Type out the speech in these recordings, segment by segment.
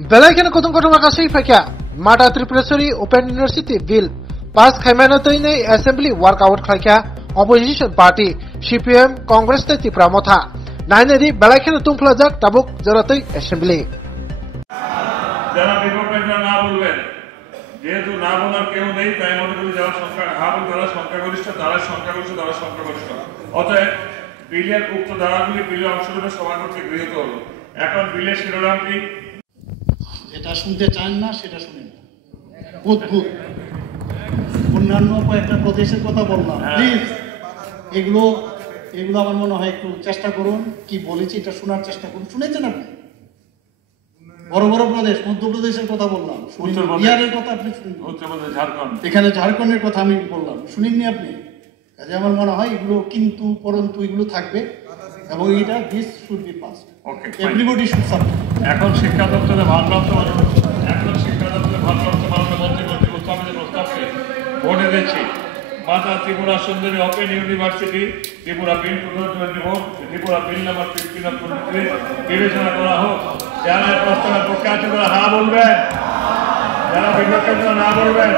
Belakena kutung kutung makasih fakia. Mata Tripurasuri Open University Bill. Pas Khaimanatine Assembly Workout Khaika. Opposition Party CPM Congress te Tripura Motha. Nainedi Belakena tung plajak tabuk Jaratoi Assembly. যারা বিপক্ষরা না বলবেন যেহেতু না বলার কেউ নেই তাই মনে করি যারা সংখ্যা যারা সংখ্যাগরিষ্ঠ তারা সংখ্যাগরিষ্ঠ অতএব বিলের উক্ত ধারাগুলি বিলে অংশগ্রহণের সভা কর্তৃক গৃহীত হলো। এখন বিলের শিরোনাম কি? যেটা শুনতে চান না সেটা শুনেন না। অদ্ভুত অন্যান্য কয়েকটা প্রদেশের কথা বললাম, প্লিজ এগুলো আমার মনে হয় একটু চেষ্টা করুন, কি বলেছি এটা শোনার চেষ্টা করুন। শুনেছেন আপনি? বড় বড় প্রদেশ, মধ্যপ্রদেশের কথা বললাম, বিহারের কথা আপনি শুনেন, এখানে ঝাড়খণ্ডের কথা আমি বললাম, শুনেননি আপনি? কাজে আমার মনে হয় এগুলো কিন্তু পরন্তু এগুলো থাকবে এবং এটা this should be passed. Everybody should support. এখন শিক্ষা দপ্তরে ভারপ্রাপ্ত মন্ত্রী কর্তৃপক্ষ আমি যে প্রস্তাবকে ভোটে দিচ্ছি। মাতা Tripura Sundari open university Tripura bill 2024 Tripura bill number 15 of 23 বিবেচনা করা হোক। যারা প্রস্তাবের পক্ষে আছে তারা হ্যাঁ বলবেন, যারা বিপক্ষে না বলবেন।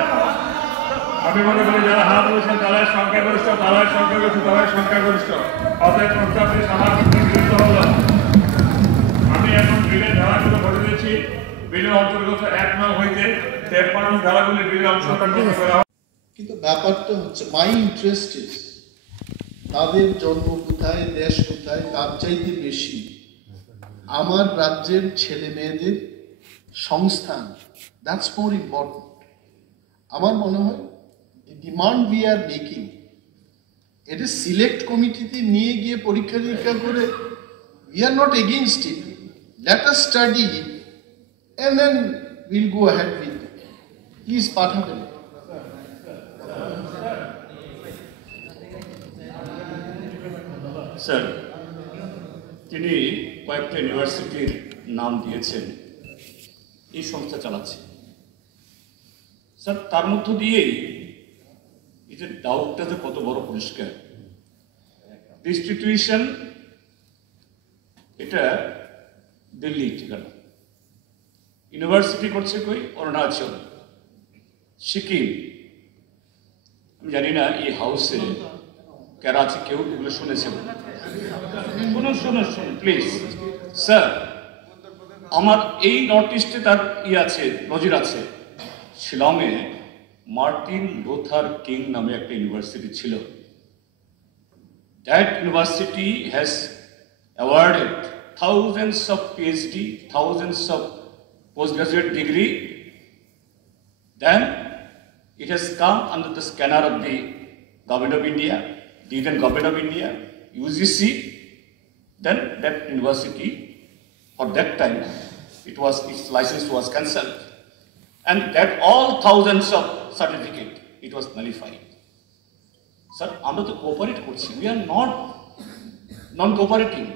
আমি মনে করি যারা হ্যাঁ বলছেন তারাই সংখ্যাগরিষ্ঠ। অতএব প্রস্তাবটি সমাজকে গৃহীত হল। আমি এখন বিলের ধারাগুলো ভোটে দিচ্ছি। বিলের অন্তর্গত 1 নং হইতে 53 ধারাগুলি বিলে অংশগ্রহণ করা। কিন্তু ব্যাপারটা হচ্ছে মাই ইন্টারেস্ট ইজ তাদের জন্ম কোথায়, দেশ কোথায়, তার চাইতে বেশি আমার রাজ্যের ছেলে মেয়েদের সংস্থান, দ্যাটস মোর ইম্পর্টেন্ট। আমার মনে হয় ডিমান্ড উই আর মেকিং এটা সিলেক্ট কমিটিতে নিয়ে গিয়ে পরীক্ষা নিরীক্ষা করে we are not against it, let us study it and then will go ahead with it. Please পাঠাবেন। স্যার, তিনি কয়েকটা ইউনিভার্সিটির নাম দিয়েছেন, এই সংস্থা চালাচ্ছে। স্যার, তার মধ্য দিয়েই এই যে ডাউটটা যে কত বড় পরিষ্কার। ডিস্টিটিউশন এটা দিল্লি ঠিকানা, ইউনিভার্সিটি করছে কই? অরুণাচল, সিকিম। আমি জানি না এই হাউসে কারা আছে, কেউ এগুলো শুনেছে? শুনুন প্লিজ স্যার, আমার এই নর্থ ইস্টে তার আছে, নজির আছে। শিলংয়ে মার্টিন লুথার কিং নামে একটা ইউনিভার্সিটি ছিল। That university has awarded thousands of PhD, thousands of post graduate degree. Then it has come under the scanner of the Government of India, the Indian Government of India, UGC. Then that university, for that time, its license was cancelled, and that all thousands of certificate, it was nullified. Sir, আমরা তো cooperate করছি, we are not non-cooperating.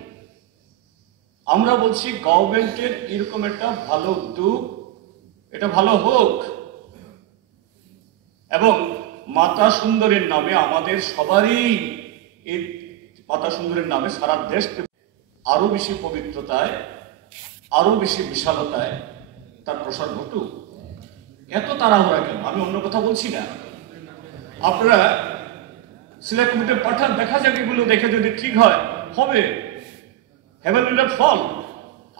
আমরা বলছি গভর্নমেন্টের এরকম একটা ভালো উদ্যোগ, এটা ভালো হোক এবং মাতা সুন্দরীর নামে আমাদের সবারই, এই মাতা সুন্দরীর নামে সারা দেশ আরো বেশি পবিত্রতায়, আরো বেশি বিশালতায় তার প্রসার ঘটুক। এত তাড়াহুড়া কেন? আমি অন্য কথা বলছি না। আপনারা সিলেক্ট কমিটি পাঠান, দেখা যাক, এগুলো দেখে যদি ঠিক হয় হবে। হেভেন উইল নট ফল,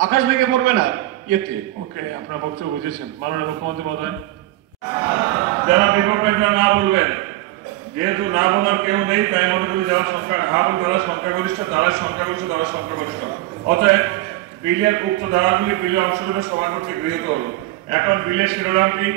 আকাশ ভেঙে পড়বে না ইয়েতে। ওকে, আপনার বক্তব্য বুঝেছেন মাননীয় মুখ্যমন্ত্রী মহোদয়। যারা বিপক্ষরা না বলবেন যেহেতু না বলার কেউ নেই তাই মনে করি যারা সংখ্যাগরিষ্ঠ তারা সংখ্যাগরিষ্ঠ। অতএব বিলের উক্ত ধারাগুলি বিলে অংশগ্রহণের সভা কর্তৃক গৃহীত হলো। এখন বিলের শিরোনাম কি?